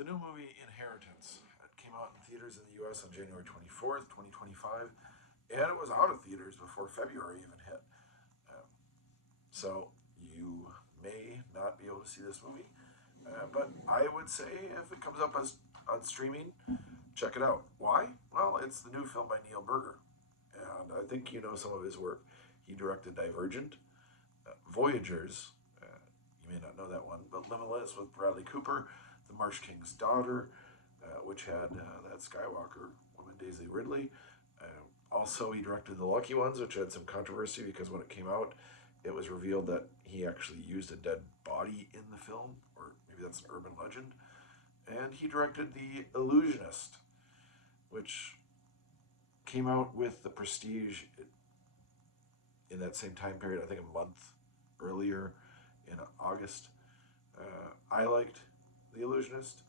The new movie Inheritance came out in theaters in the US on January 24th, 2025, and it was out of theaters before February even hit. Um, so you may not be able to see this movie, but I would say if it comes up as on streaming, check it out. Why? Well, it's the new film by Neil Berger, and I think you know some of his work. He directed Divergent, Voyagers. You may not know that one, but Limitless with Bradley Cooper, The Marsh King's Daughter, which had that Skywalker woman Daisy Ridley. Also, he directed The Lucky Ones, which had some controversy because when it came out, it was revealed that he actually used a dead body in the film, or maybe that's an urban legend. And he directed The Illusionist, which came out with The Prestige in that same time period, I think a month earlier in August. I liked The Illusionist,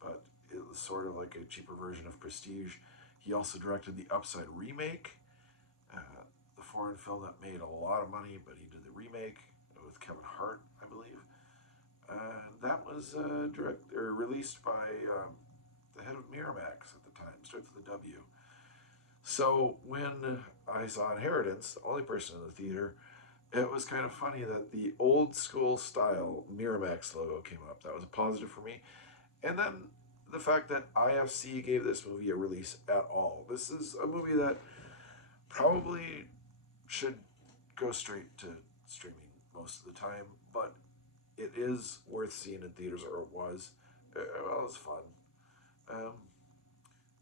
but it was sort of like a cheaper version of Prestige. He also directed the Upside remake, the foreign film that made a lot of money, but he did the remake with Kevin Hart, I believe. And that was released by the head of Miramax at the time, starts with a W. So when I saw Inheritance, the only person in the theater, it was kind of funny that the old school style Miramax logo came up. That was a positive for me. And then the fact that IFC gave this movie a release at all. This is a movie that probably should go straight to streaming most of the time, but it is worth seeing in theaters, or it was. Well, it was fun. Um,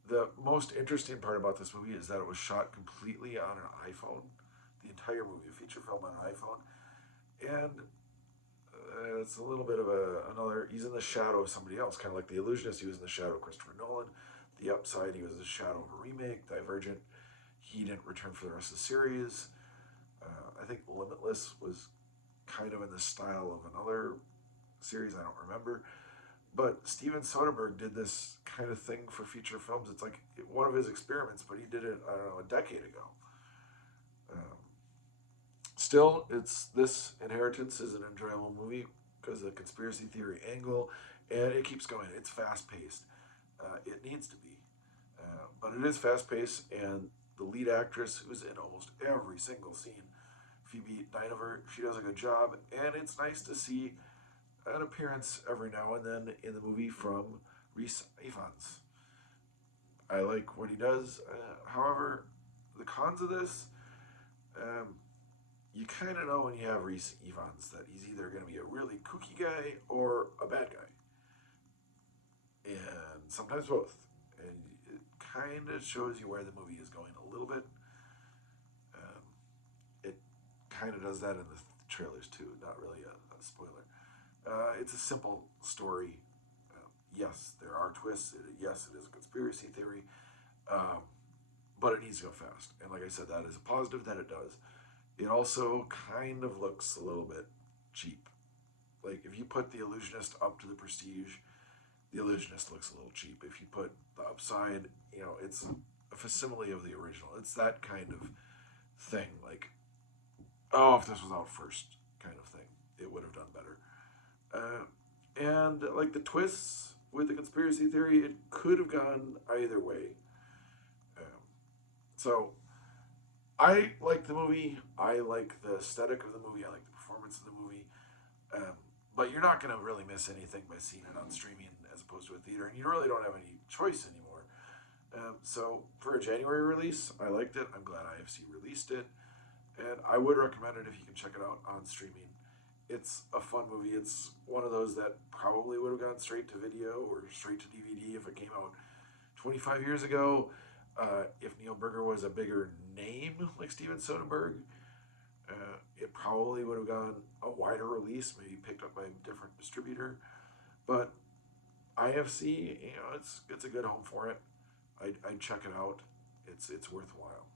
the most interesting part about this movie is that it was shot completely on an iPhone. The entire movie, a feature film on an iPhone. And it's a little bit of another, he's in the shadow of somebody else, kind of like The Illusionist. He was in the shadow of Christopher Nolan. The Upside, he was in the shadow of a remake. Divergent, he didn't return for the rest of the series. I think Limitless was kind of in the style of another series, I don't remember. But Steven Soderbergh did this kind of thing for feature films. It's like one of his experiments, but he did it, I don't know, a decade ago. Um, Still, this Inheritance is an enjoyable movie because of the conspiracy theory angle, and it keeps going. It's fast paced. It needs to be, but it is fast paced, and the lead actress, who's in almost every single scene, Phoebe Dynevor, she does a good job, and it's nice to see an appearance every now and then in the movie from Rhys Ifans. I like what he does. However, the cons of this, um, you kind of know when you have Rhys Ifans that he's either going to be a really kooky guy or a bad guy. And sometimes both. And it kind of shows you where the movie is going a little bit. It kind of does that in the trailers too, not really a spoiler. It's a simple story. Yes, there are twists. Yes, it is a conspiracy theory. Um, but it needs to go fast. And like I said, that is a positive that it does. It also kind of looks a little bit cheap. Like if you put The Illusionist up to The Prestige, The Illusionist looks a little cheap. If you put The Upside, it's a facsimile of the original. It's that kind of thing. Like, oh, if this was out first kind of thing, it would have done better. And like the twists with the conspiracy theory, it could have gone either way. Um, so I like the movie. I like the aesthetic of the movie. I like the performance of the movie. But you're not going to really miss anything by seeing it on streaming as opposed to a theater. And you really don't have any choice anymore. So for a January release, I liked it. I'm glad IFC released it. And I would recommend it if you can check it out on streaming. It's a fun movie. It's one of those that probably would have gone straight to video or straight to DVD if it came out 25 years ago. If Neil Berger was a bigger name like Steven Soderbergh, it probably would have gone a wider release, maybe picked up by a different distributor. But IFC, it's a good home for it. I'd check it out. It's worthwhile.